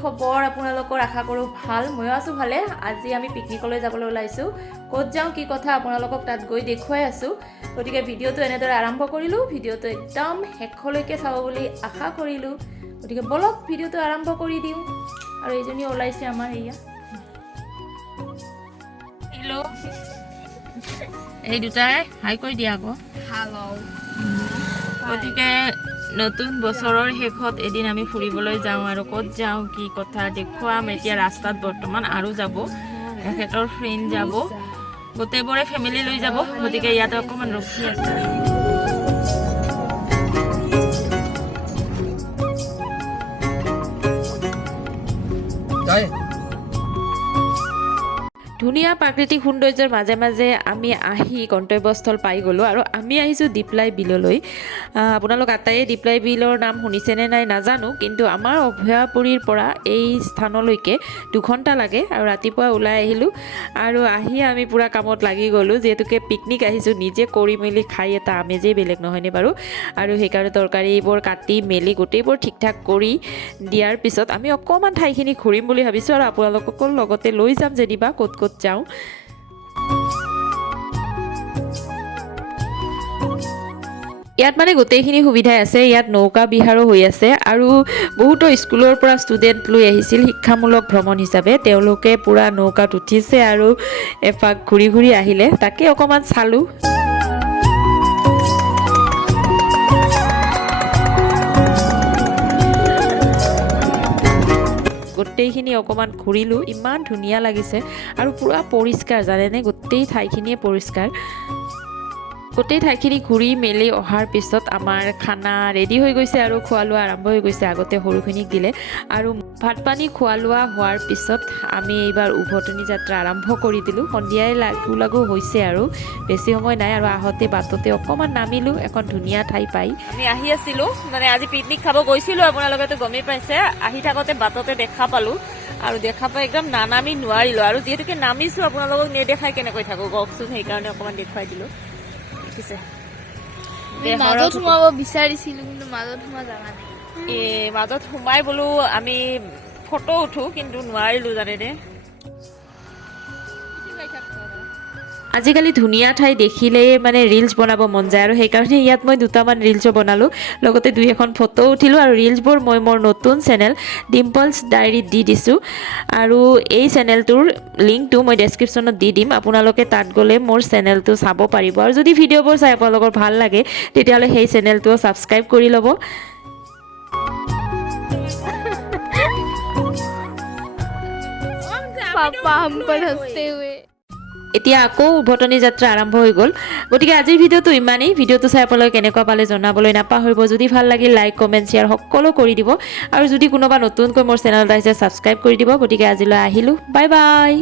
খবৰ আপোনালোকৰ আশা কৰোঁ ভাল ময়ো আছোঁ ভালে আজি আমি পিকনিকলৈ যাবলৈ ওলাইছোঁ ক'ত যাওঁ কি কথা আপোনালোকক তাত গৈ দেখুৱাই আছোঁ গতিকে ভিডিঅ'টো এনেদৰে আৰম্ভ কৰিলোঁ ভিডিঅ'টো একদম শেষলৈকে চাব বুলি আশা কৰিলোঁ গতিকে বলক ভিডিঅ'টো আৰম্ভ কৰি দিওঁ আৰু এইজনী ওলাইছে আমাৰ এয়া হেল্ল' এই দুটাই হাই কৰি দিয়া আকৌ হেল্ল' গতিকে নতুন বছৰৰ শেষত এদিন আমি ফুৰিবলৈ যাওঁ আৰু ক'ত যাওঁ কি কথা দেখুৱাম এতিয়া ৰাস্তাত বৰ্তমান আৰু যাব এখেতৰ ফ্ৰেণ্ড যাব গোটেইবোৰে ফেমিলি লৈ যাব গতিকে ইয়াতে অকণমান ৰখি আছে ধুনীয়া প্ৰাকৃতিক সৌন্দৰ্যৰ মাজে মাজে আমি আহি গন্তব্যস্থল পাই গ'লোঁ আৰু আমি আহিছোঁ ডিপ্লাই বিললৈ আপোনালোক আটাইয়ে ডিপ্লাই বিলৰ নাম শুনিছেনে নাই নাজানো কিন্তু আমাৰ অভয়াপুৰীৰ পৰা এই স্থানলৈকে 2 ঘণ্টা লাগে আৰু ৰাতিপুৱা ওলাই আহিলোঁ আৰু আহি আমি পূৰা কামত লাগি গ'লোঁ যিহেতুকে পিকনিক আহিছোঁ নিজে কৰি মেলি খাই এটা আমেজেই বেলেগ নহয়নে বাৰু আৰু সেইকাৰণে তৰকাৰীবোৰ কাটি মেলি গোটেইবোৰ ঠিক ঠাক কৰি দিয়াৰ পিছত আমি অকণমান ঠাইখিনি ঘূৰিম বুলি ভাবিছোঁ আৰু আপোনালোককো লগতে লৈ যাম যেনিবা ক'ত ক'ত যাওঁ ইয়াত মানে গোটেইখিনি সুবিধাই আছে ইয়াত নৌকা বিহাৰো হৈ আছে আৰু বহুতো স্কুলৰ পৰা ষ্টুডেণ্ট লৈ আহিছিল শিক্ষামূলক ভ্ৰমণ হিচাপে তেওঁলোকে পুৰা নৌকাত উঠিছে আৰু এপাক ঘূৰি ঘূৰি আহিলে তাকে অকণমান চালোঁ গোটেইখিনি অকণমান ঘূৰিলোঁ ইমান ধুনীয়া লাগিছে আৰু পূৰা পৰিষ্কাৰ জানেনে গোটেই ঠাইখিনিয়ে পৰিষ্কাৰ গোটেই ঠাইখিনি ঘূৰি মেলি অহাৰ পিছত আমাৰ খানা ৰেডি হৈ গৈছে আৰু খোৱা লোৱা আৰম্ভ হৈ গৈছে আগতে সৰুখিনিক দিলে আৰু ভাত পানী খোৱা লোৱা হোৱাৰ পিছত আমি এইবাৰ উভতনি যাত্ৰা আৰম্ভ কৰি দিলোঁ সন্ধিয়াই লাগু হৈছে আৰু বেছি সময় নাই আৰু আহোঁতে বাটতে অকণমান নামিলোঁ এখন ধুনীয়া ঠাই পাই আমি আহি আছিলোঁ মানে আজি পিকনিক খাব গৈছিলোঁ আপোনালোকেতো গমেই পাইছে আহি থাকোঁতে বাটতে দেখা পালোঁ আৰু দেখা পাই একদম নানামি নোৱাৰিলোঁ আৰু যিহেতুকে নামিছোঁ আপোনালোকক নেদেখাই কেনেকৈ থাকোঁ কওকচোন সেইকাৰণে অকণমান দেখুৱাই দিলোঁ মাজত সোমাব বিচাৰিছিলোঁ কিন্তু মাজত সোমা জানা নাই মাজত সোমাই বোলো আমি ফটো উঠো কিন্তু নোৱাৰিলোঁ জানেনে আজিকালি ধুনীয়া ঠাই দেখিলেই মানে ৰিলছ বনাব মন যায় আৰু সেইকাৰণে ইয়াত মই 2টামান ৰিলছো বনালোঁ লগতে 2-এখন ফটো উঠিলোঁ আৰু ৰিলছবোৰ মই মোৰ নতুন চেনেল ডিম্পলছ ডায়েৰীত দি দিছোঁ আৰু এই চেনেলটোৰ লিংকটো মই ডেছক্ৰিপশ্যনত দি দিম আপোনালোকে তাত গ'লে মোৰ চেনেলটো চাব পাৰিব আৰু যদি ভিডিঅ'বোৰ চাই আপোনালোকৰ ভাল লাগে তেতিয়াহ'লে সেই চেনেলটো ছাবস্ক্ৰাইব কৰি ল'ব पापा हम पर हंसते हुए এতিয়া আকৌ উভতনি যাত্ৰা আৰম্ভ হৈ গ'ল গতিকে আজিৰ ভিডিঅ'টো ইমানেই ভিডিঅ'টো চাই আপোনালোকে কেনেকুৱা পালে জনাবলৈ নাপাহৰিব যদি ভাল লাগিল লাইক কমেণ্ট শ্বেয়াৰ সকলো কৰি দিব আৰু যদি কোনোবা নতুনকৈ মোৰ চেনেলত আহিছে ছাবস্ক্ৰাইব কৰি দিব গতিকে আজিলৈ আহিলোঁ বাই বাই